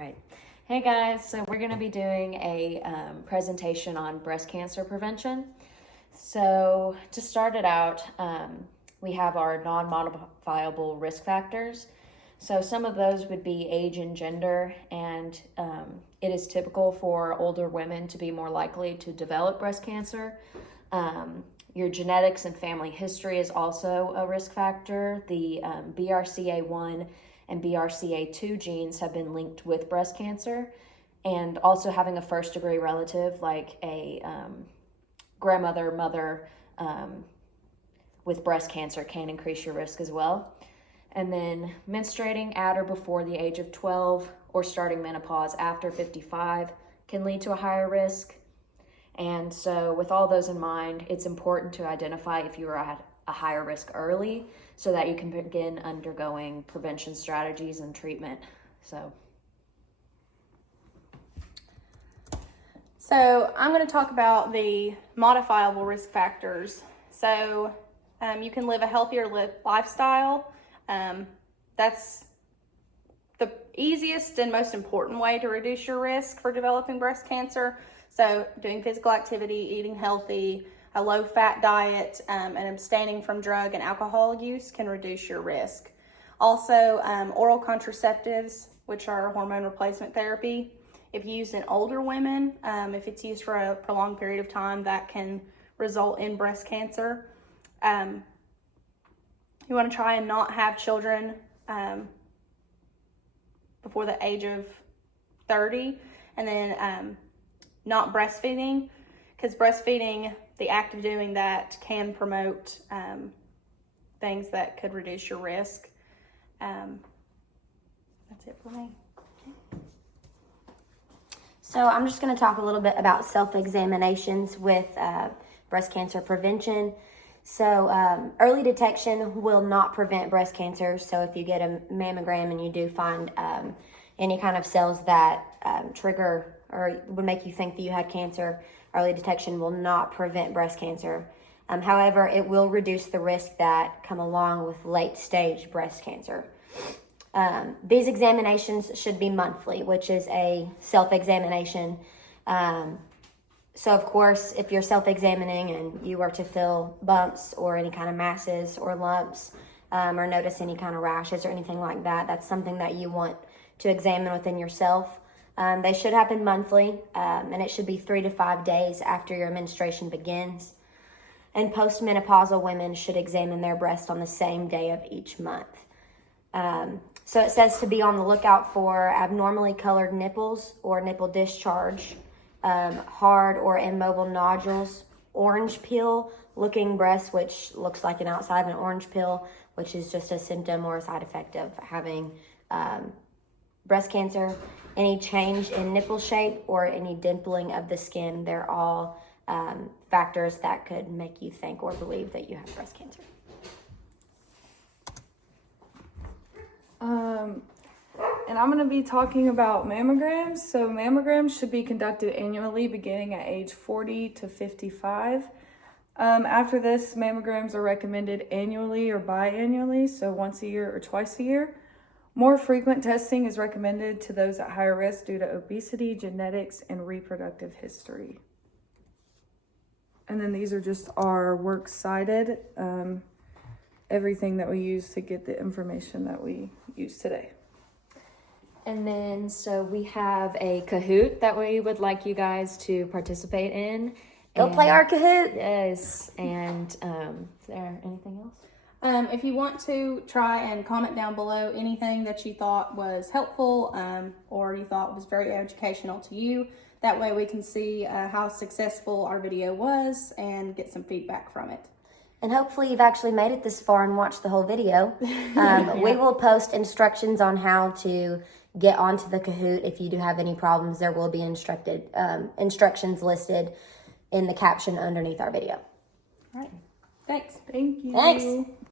Right. Hey guys, so we're going to be doing a presentation on breast cancer prevention. So to start it out, we have our non-modifiable risk factors. So some of those would be age and gender, and it is typical for older women to be more likely to develop breast cancer. Your genetics and family history is also a risk factor. The BRCA1 and BRCA2 genes have been linked with breast cancer, and also having a first degree relative like a grandmother, mother with breast cancer can increase your risk as well. And then menstruating at or before the age of 12 or starting menopause after 55 can lead to a higher risk. And so with all those in mind, it's important to identify if you are at a higher risk early so that you can begin undergoing prevention strategies and treatment. So I'm going to talk about the modifiable risk factors. So you can live a healthier lifestyle. That's the easiest and most important way to reduce your risk for developing breast cancer. So doing physical activity, eating healthy, a low-fat diet, and abstaining from drug and alcohol use can reduce your risk. Also, oral contraceptives, which are hormone replacement therapy, if used in older women, if it's used for a prolonged period of time, that can result in breast cancer. You want to try and not have children before the age of 30, and then not breastfeeding, because breastfeeding, the act of doing that can promote things that could reduce your risk. That's it for me. So I'm just going to talk a little bit about self-examinations with breast cancer prevention. So early detection will not prevent breast cancer. So if you get a mammogram and you do find any kind of cells that trigger or would make you think that you had cancer, early detection will not prevent breast cancer. However, it will reduce the risk that come along with late stage breast cancer. These examinations should be monthly, which is a self-examination. So of course, if you're self-examining and you are to feel bumps or any kind of masses or lumps, or notice any kind of rashes or anything like that, that's something that you want to examine within yourself. They should happen monthly, and it should be 3 to 5 days after your menstruation begins. And postmenopausal women should examine their breast on the same day of each month. So it says to be on the lookout for abnormally colored nipples or nipple discharge, hard or immobile nodules, orange peel looking breasts, which looks like an outside of an orange peel, which is just a symptom or a side effect of having breast cancer, any change in nipple shape or any dimpling of the skin. They're all factors that could make you think or believe that you have breast cancer. And I'm going to be talking about mammograms. So mammograms should be conducted annually beginning at age 40 to 55. After this, mammograms are recommended annually or biannually, so once a year or twice a year. More frequent testing is recommended to those at higher risk due to obesity, genetics, and reproductive history. And then these are just our works cited, everything that we use to get the information that we use today. And then, so we have a Kahoot that we would like you guys to participate in. Go play our Kahoot. Yes. And is there anything else? If you want to try and comment down below anything that you thought was helpful or you thought was very educational to you, that way we can see how successful our video was and get some feedback from it. And hopefully you've actually made it this far and watched the whole video. We will post instructions on how to get onto the Kahoot. If you do have any problems, there will be instructions listed in the caption underneath our video. All right. Thanks. Thank you. Thanks.